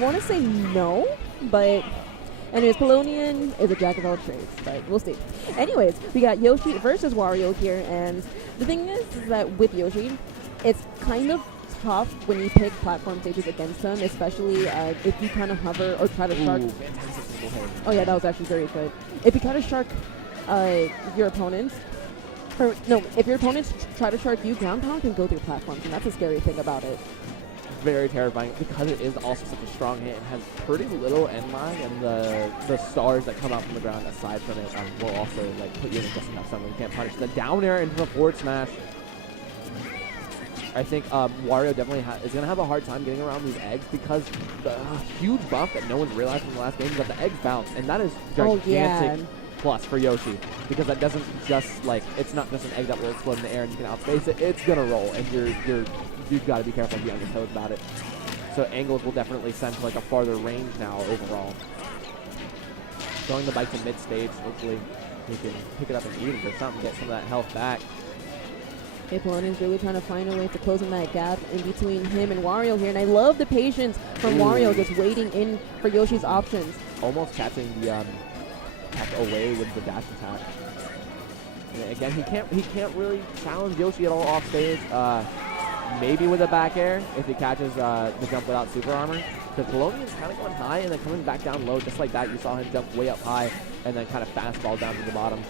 want to say no, but anyways, Pellonian is a jack of all trades, but we'll see. Anyways, we got Yoshi versus Wario here, and the thing is that with Yoshi, it's kind of tough when you pick platform stages against him, especially if you kind of hover or try to shark. Oh yeah, that was actually very good. If you try to shark your opponents, or no, if your opponents try to shark you, ground pound can go through platforms, and that's a scary thing about it. Very terrifying because it is also such a strong hit and has pretty little end lag, and the stars that come out from the ground aside from it will also like put you in just enough something you can't punish. The down air into the forward smash. I think Wario definitely is going to have a hard time getting around these eggs because the huge buff that no one realized from the last game is that the eggs bounce, and that is gigantic plus for Yoshi because that doesn't just like, it's not just an egg that will explode in the air and you can outspace it, it's going to roll, and you've got to be careful and be on your toes about it. So angles will definitely send to like a farther range now overall. Throwing the bike to mid stage, hopefully he can pick it up and eat it or something, get some of that health back. Pellonian's really trying to find a way to close in that gap in between him and Wario here, and I love the patience from Wario just waiting in for Yoshi's options. Almost catching the catch away with the dash attack. And again, he can't really challenge Yoshi at all off stage. Maybe with a back air if he catches the jump without super armor. Because Pellonian's kind of going high and then coming back down low just like that. You saw him jump way up high and then kind of fastball down to the bottom.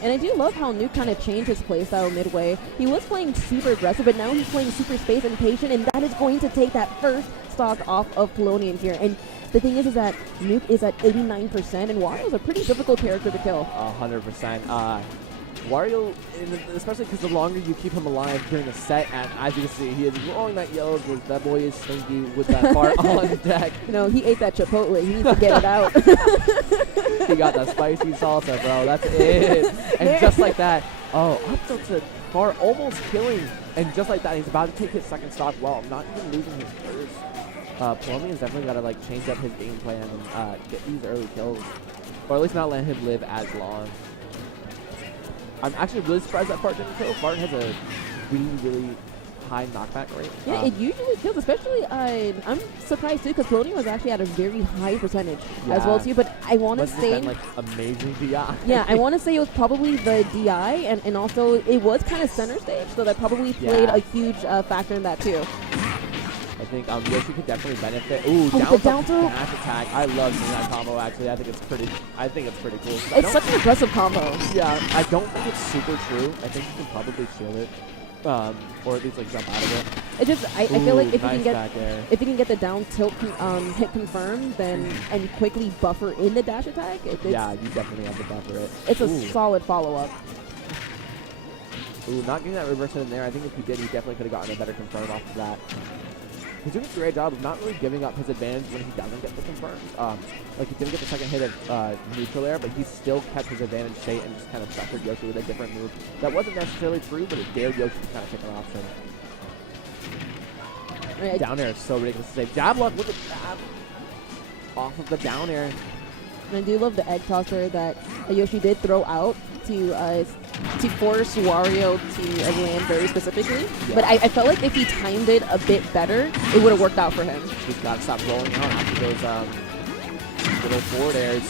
And I do love how Newk kind of changed his playstyle midway. He was playing super aggressive, but now he's playing super space and patient, and that is going to take that first stock off of Pellonian here. And the thing is that Newk is at 89%, and Wario's a pretty difficult character to kill. 100%. Wario, especially because the longer you keep him alive during the set, and as you can see, he is rolling that yellow because that boy is stinky with that fart on deck. No, he ate that Chipotle. He needs to get it out. He got that spicy salsa, bro. That's it. And just like that, up tilted far, almost killing. And just like that, he's about to take his second stock while not even losing his first. Pellonian's definitely got to like change up his game plan and get these early kills, or at least not let him live as long. I'm actually really surprised that Fart didn't kill. Fart has a really, really high knockback rate. Yeah, it usually kills, especially, I'm surprised too, because Pellonian was actually at a very high percentage as well too, but I want to say... like amazing DI. Yeah, I want to say it was probably the DI, and also it was kind of center stage, so that probably played a huge factor in that too. I think Yoshi could definitely benefit. Ooh, down throw dash attack. I love seeing that combo. Actually, I think it's pretty cool. It's such an aggressive combo. Yeah, I don't think it's super true. I think you can probably shield it, or at least like jump out of it. It just I feel like if nice you can get the down tilt hit confirmed, then and quickly buffer in the dash attack. Yeah, you definitely have to buffer it. It's a solid follow up. Ooh, not getting that reverse in there. I think if he did, he definitely could have gotten a better confirm off of that. He's doing a great job of not really giving up his advantage when he doesn't get the confirms. Like he didn't get the second hit of neutral air, but he still kept his advantage state and just kind of pressured Yoshi with a different move. That wasn't necessarily true, but it dared Yoshi to kind of take an option. Right. Down air is so ridiculous to save. Jab luck with a jab off of the down air. And I do love the egg tosser that Yoshi did throw out to force Wario to land very specifically. Yeah. But I felt like if he timed it a bit better, it would have worked out for him. He's got to stop rolling out after those little forward airs.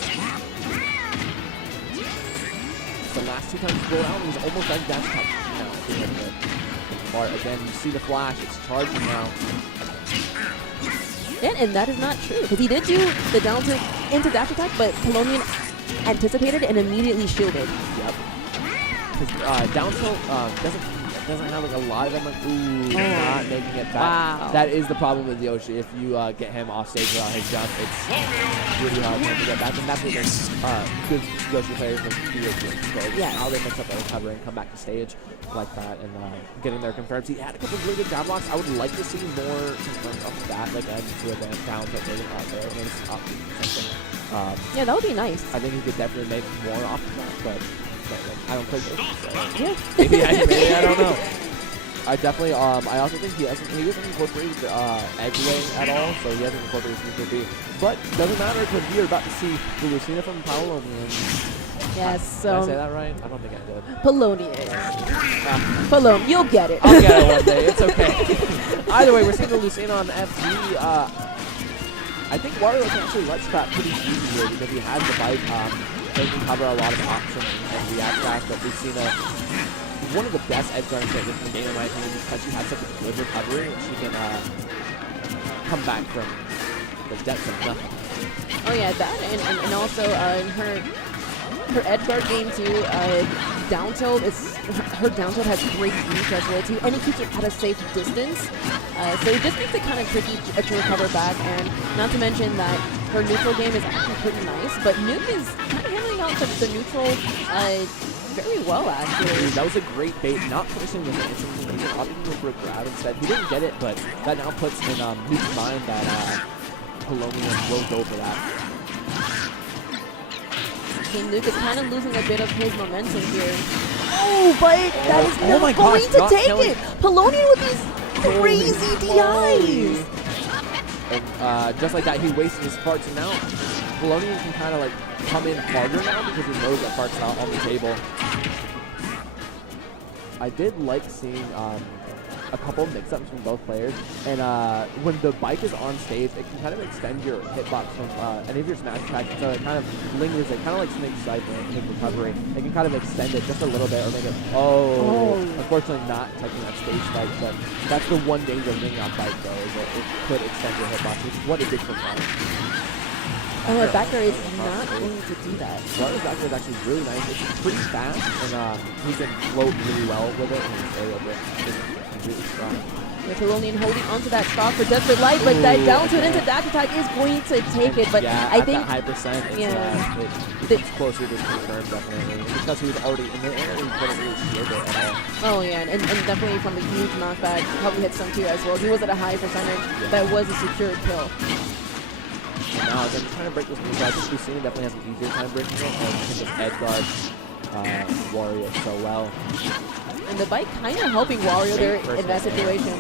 The last two times he rolled out, he was almost at dash attack. But again, you see the flash, it's charging now. And that is not true, because he did do the down tilt into dash attack, but Pellonian anticipated and immediately shielded. Yep. Because down tilt doesn't have like a lot of them. Like, not making it back. Wow. That is the problem with Yoshi. If you get him off stage without his jump, it's really hard for him to get back. And that's what good Yoshi players like do. So how they mix up their recovery and come back to stage like that and getting their confirms. He had a couple of really good jab blocks. I would like to see more confirms off of that, like to advance down tilt maybe out there, maybe up something. Yeah, that would be nice. I think he could definitely make more off of that, but I don't think so. Yeah. Maybe I don't know. I definitely, I also think he hasn't incorporated egg laying at all, so he hasn't incorporated Sneaker B. But doesn't matter because we are about to see the Lucina from Pellonian. Yes. Did I say that right? I don't think I did. Pellonian. Pellonian, you'll get it. I'll get it one day. It's okay. Either way, we're seeing the Lucina on FD. I think Wario can actually let scrap pretty easy here because he has the bike. They can cover a lot of options and react fast, but Lucina, one of the best edge guarding players in the game in my opinion because she has such a good recovery and she can come back from the depths of nothing. Oh yeah, that and also her edge guard game too. Down tilt is her down tilt has great reach as well too, and it keeps it at a safe distance. So it just makes it kind of tricky to recover back, and not to mention that her neutral game is actually pretty nice. But Newk is kind of handling out the neutral very well actually. That was a great bait, not finishing the dancing. He opted to go for a grab instead. He didn't get it, but that now puts in Newk's mind that Pellonian will go for that. Newk is kind of losing a bit of his momentum here. Oh, but that is oh my going gosh, to take it. Pellonian with these crazy DIs. And just like that, he wasted his farts, and now Pellonian can kind of like come in harder now because he knows that fart's not on the table. I did like seeing a couple of mix-ups from both players, and when the bike is on stage, it can kind of extend your hitbox from any of your smash attacks, so it kind of lingers it, kind of like Snake Cycling and Snake Recovery. It can kind of extend it just a little bit, or make it, unfortunately not touching that stage spike, but that's the one danger of being on bike though, is that it could extend your hitbox, which is what it did for fun. Oh, a back air is not going to do that. Wario's back air is actually really nice. It's pretty fast, and he can float really well with it, and his aerial grip is really strong. Yeah, Pellonian holding onto that stock for Desperate Light, but that down to an into dash attack is going to take it. But yeah, I think that high percent, it's closer to confirm definitely. Because he was already in the air, he couldn't really shield it at all. Oh yeah, and definitely from the huge knockback, probably hit some too as well. He was at a high percentage. Yeah. That was a secured kill. Now they're trying to break this move. I think Lucina definitely has an easier time breaking it, and can just edge guard Wario so well. And the bike kind of helping Wario there in that situation.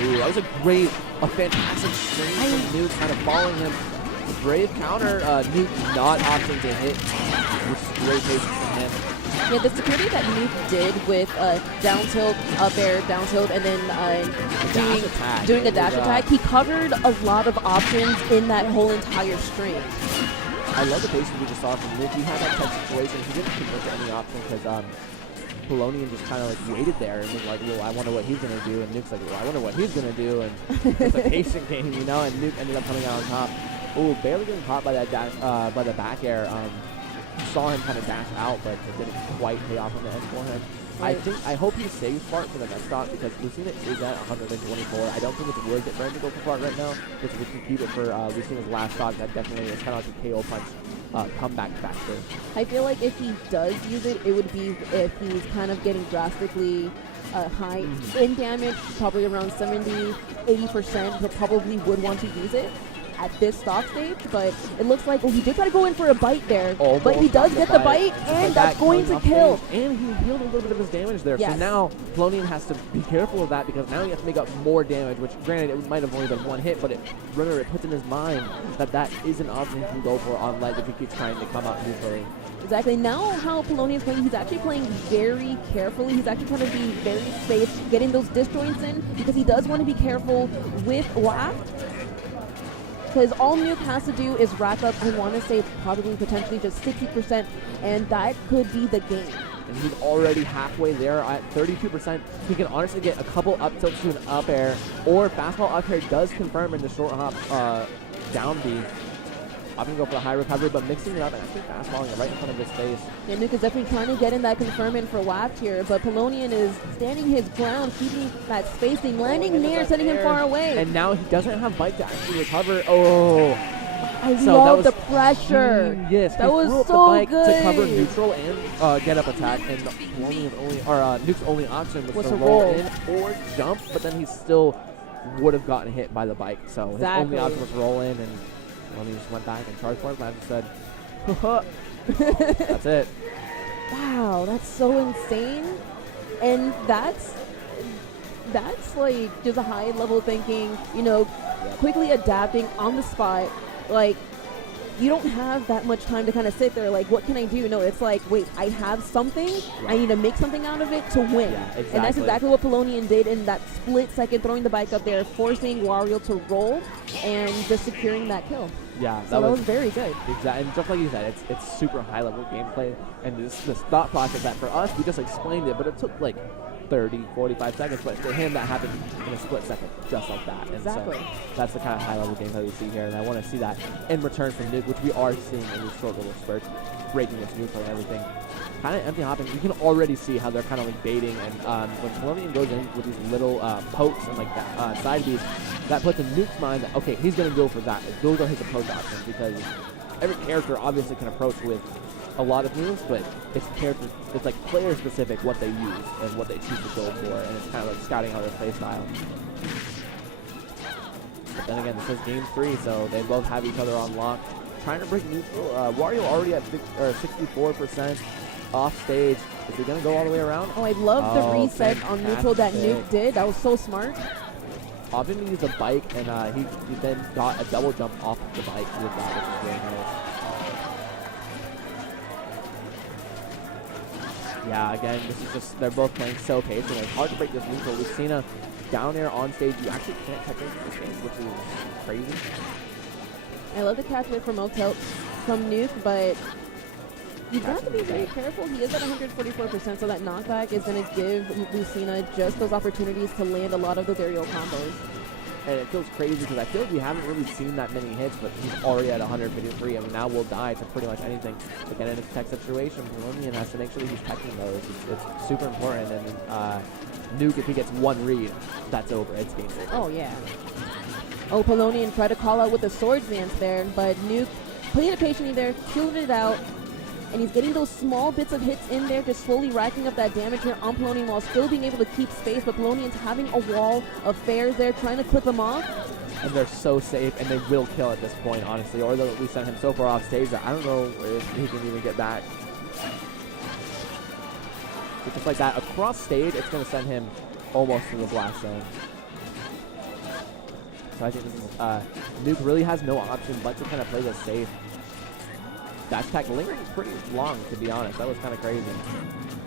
Ooh, that was a fantastic string from Newk, kind of following him. Brave counter, Newk not opting to hit, which is great patience from him. Yeah, the security that Newk did with down tilt, up air, down tilt, and then doing a dash attack, he covered a lot of options in that whole entire string. I love the patience we just saw from Newk. He had that type of situation. He didn't commit to any option because Pellonian just kind of like waited there and was like, well, I wonder what he's going to do. And Newk's like, well, I wonder what he's going to do. And it's a patient game, you know, and Newk ended up coming out on top. Ooh, barely getting caught by that dash, by the back air. Saw him kind of dash out, but it didn't quite pay off on the end for him. I hope he saves Fart for the next stop because Lucina is at 124. I don't think it's worth it for him to go for Fart right now, because we can keep it for Lucina's last stock. That definitely is kind of like a KO punch comeback factor. I feel like if he does use it, it would be if he's kind of getting drastically high in damage, probably around 70, 80%. He probably would want to use it at this stock stage, but it looks like he did try to go in for a bite there, but he does get the bite, and that's going to kill. And he healed a little bit of his damage there, yes. So now Pellonian has to be careful of that because now he has to make up more damage, which granted it might have only been one hit, but remember it puts in his mind that that is an option he can go for on ledge if he keeps trying to come out neutrally. Exactly. Now how Pellonian's playing, he's actually playing very carefully. He's actually trying to be very safe, getting those disjoints in, because he does want to be careful with Laughed. Because all Newk has to do is rack up, I want to say probably potentially just 60%, and that could be the game. And he's already halfway there at 32%. He can honestly get a couple up tilts to an up air, or fastball up air does confirm in the short hop down B. I'm going to go for the high recovery, but mixing it up and actually fastballing it right in front of his face. Yeah, Newk is definitely trying to get in that confirm in for Waft here, but Pellonian is standing his ground, keeping that spacing, landing near, sending him far away. And now he doesn't have bike to actually recover. Oh! I love the pressure. Yes, that was so so the bike good. To cover neutral and get up attack, and Newk's only option was to roll in or jump, but then he still would have gotten hit by the bike. So his only option was roll in, and he just went back and charged for it, and I just said, that's it. Wow, that's so insane. And that's like just a high level thinking, you know, quickly adapting on the spot. Like, you don't have that much time to kind of sit there like, what can I do? No, it's like, wait, I have something. I need to make something out of it to win. Yeah, exactly. And that's exactly what Pellonian did in that split second, throwing the bike up there, forcing Wario to roll and just securing that kill. Yeah, so that was very good. Exactly, and just like you said, it's super high level gameplay, and this thought process that for us, we just explained it, but it took like 30, 45 seconds, but for him that happened in a split second, just like that. And exactly. So that's the kind of high level gameplay we see here, and I want to see that in return from Newk, which we are seeing in these short little spurts, breaking this neutral and everything. Kind of empty hopping, you can already see how they're kind of like baiting, and when Pellonian goes in with these little pokes and like that side beats, that puts in Newk's mind that, okay, he's going to go for that. Those are his approach options, because every character obviously can approach with a lot of moves, but it's like player specific what they use and what they choose to go for, and it's kind of like scouting out their play style. But then again, this is game 3, so they both have each other on lock. Trying to break neutral. Wario already at 64% off stage. Is he going to go all the way around? Oh, I love the reset on neutral that Newk did. That was so smart. Opting to use a bike, and he then got a double jump off the bike with that, which is very nice. Yeah, again, this is just, they're both playing so patient. It's hard to break this neutral. Lucina down there on stage, you actually can't catch into this game, which is crazy. I love the catch away from tilt from Newk, but you've got to be very careful. He is at 144%, so that knockback is going to give Lucina just those opportunities to land a lot of those aerial combos. And it feels crazy because I feel like we haven't really seen that many hits, but he's already at 153, and now will die to pretty much anything. Again, in a tech situation, Pellonian has to make sure that he's teching those. It's super important, and Newk, if he gets one read, that's over. It's game over. Oh, yeah. Oh, Pellonian tried to call out with the swords dance there, but Newk played it patiently there, killed it out, and he's getting those small bits of hits in there, just slowly racking up that damage here on Pellonian while still being able to keep space, but Pellonian's having a wall of fares there, trying to clip him off. And they're so safe, and they will kill at this point, honestly, or we sent him so far off stage that I don't know if he can even get back. But just like that, across stage, it's going to send him almost to the blast zone. So I think this is, Newk really has no option but to kind of play this safe. That tech lingering pretty long, to be honest. That was kind of crazy.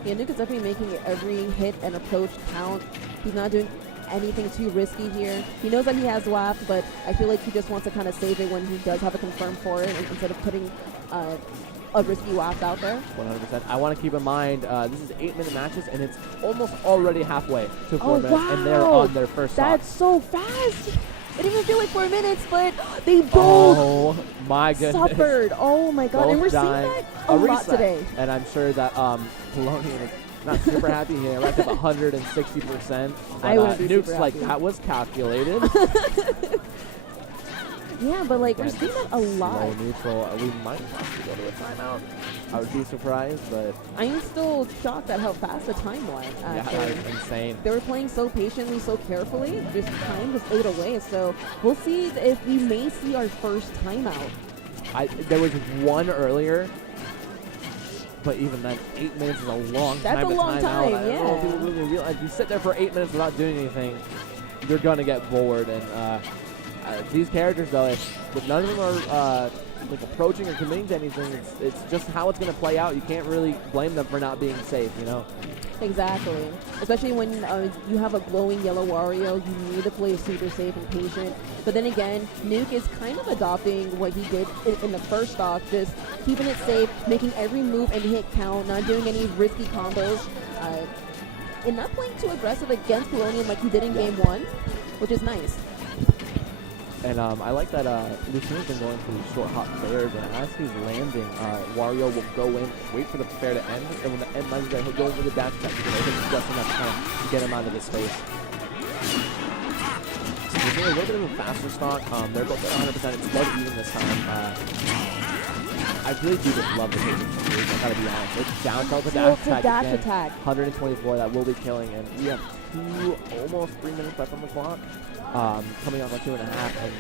Yeah, Newk is definitely making every hit and approach count. He's not doing anything too risky here. He knows that he has WAP, but I feel like he just wants to kind of save it when he does have a confirm for it instead of putting a risky WAP out there. 100%. I want to keep in mind, this is 8-minute matches, and it's almost already halfway to 4 minutes, wow. and they're on their first stock. That's so fast! It didn't even feel like 4 minutes, but they both my goodness. suffered. Oh my god, Both and we're seeing that a lot reset. today. And I'm sure that Pellonian is not super happy here. Racked up 160%. But, I wouldn't be Newk's super like, happy. that was calculated. Yeah, but like, we're seeing that a lot. Low neutral. We might have to go to a timeout. I would be surprised, but I'm still shocked at how fast the time was. yeah, that's insane. They were playing so patiently, so carefully. Just time just ate away. So we'll see if we may see our first timeout. There was one earlier, but even then, 8 minutes is a long time. That's a long time, I don't know if yeah. people really realize. You sit there for 8 minutes without doing anything, you're gonna get bored. And these characters, though, if none of them are like approaching or committing to anything, it's just how it's gonna play out. You can't really blame them for not being safe, you know. Exactly. Especially when you have a glowing yellow Wario, you need to play super safe and patient. But then again, Newk is kind of adopting what he did in the first stock, just keeping it safe, making every move and hit count, not doing any risky combos, and not playing too aggressive against Pellonian like he did in game 1, which is nice. And I like that Lucina's been going for these short hop fairs, and as he's landing, Wario will go in, wait for the fair to end, and when the end lands, he'll go over the dash attack because I think it's just enough time to get him out of his space. He's doing a little bit of a faster stock. They're both at 100%. It's dead even this time. I really do just love the patience of Newk, I gotta be honest. It's down tilt to dash attack. 124, that will be killing, and we have almost 3 minutes left on the clock. Coming up on 2.5,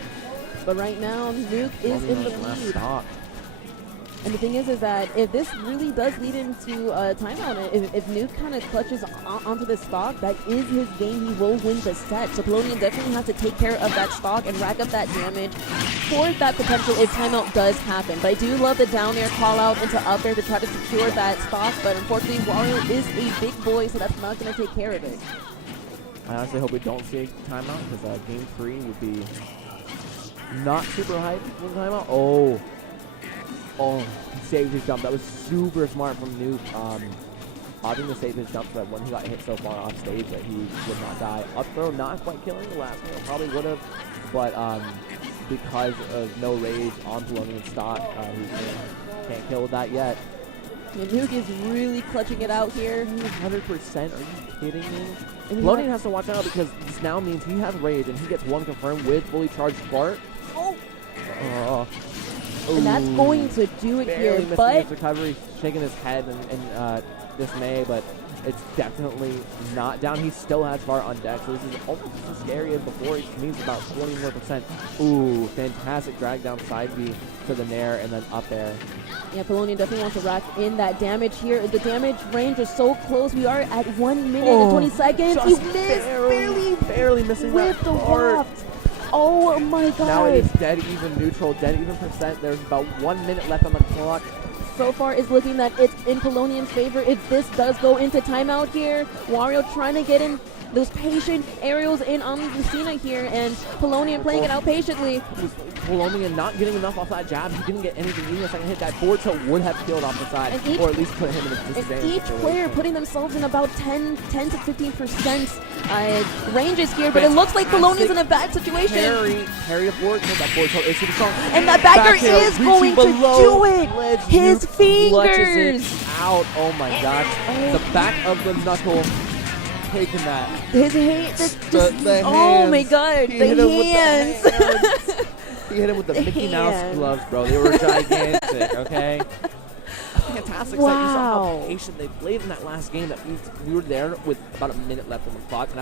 but right now Newk is in the last lead. stock. And the thing is that if this really does lead into a timeout, if Newk kind of clutches onto this stock, that is his game. He will win the set. So Pellonian definitely has to take care of that stock and rack up that damage for that potential if timeout does happen. But I do love the down air call out into up air to try to secure that stock. But unfortunately, Wario is a big boy, so that's not going to take care of it. I honestly hope we don't see a timeout because game 3 would be not super hype with timeout. Oh, he saved his jump. That was super smart from Newk. Opting to save his jump so that when he got hit so far off stage that he would not die. Up throw not quite killing the last one. Probably would have, but because of no rage on Pellonian stock, he can't kill with that yet. Yeah, Newk is really clutching it out here. 100%? Are you kidding me? Pellonian has to watch out because this now means he has rage and he gets one confirmed with fully charged Spark. And that's going to do it here, but his recovery, shaking his head in dismay, but it's definitely not down. He still has far on deck, so this is almost as scary as before. He needs about 20 more %. Ooh, fantastic drag down side B to the nair and then up there. Yeah, Pellonian definitely wants to rack in that damage here. The damage range is so close. We are at 1 minute and 20 seconds. He missed, barely missing with that the part. waft. Oh my god. Now it is dead even neutral, dead even %. There's about 1 minute left on the clock. So far it's looking that it's in Pellonian's favor if this does go into timeout here. Wario trying to get in those patient aerials in on Lucina here, and Pellonian playing it out patiently. Pellonian not getting enough off that jab. He didn't get anything. Even if I can hit that forward tilt would have killed off the side, or at least put him in a disadvantage. And each player putting themselves in about 10 to 15% ranges here, but it looks like Pellonian's in a bad situation. Parry the forward tilt. That forward tilt is super strong. And that back air is going to do it. His fingers. It out. Oh my gosh. The back of the knuckle. Taking that. His hands. The oh my god. The hands. He hit him with the Mickey Mouse gloves, bro. They were gigantic, okay? Fantastic set. You saw how patient they played in that last game. That means we were there with about a minute left on the clock. And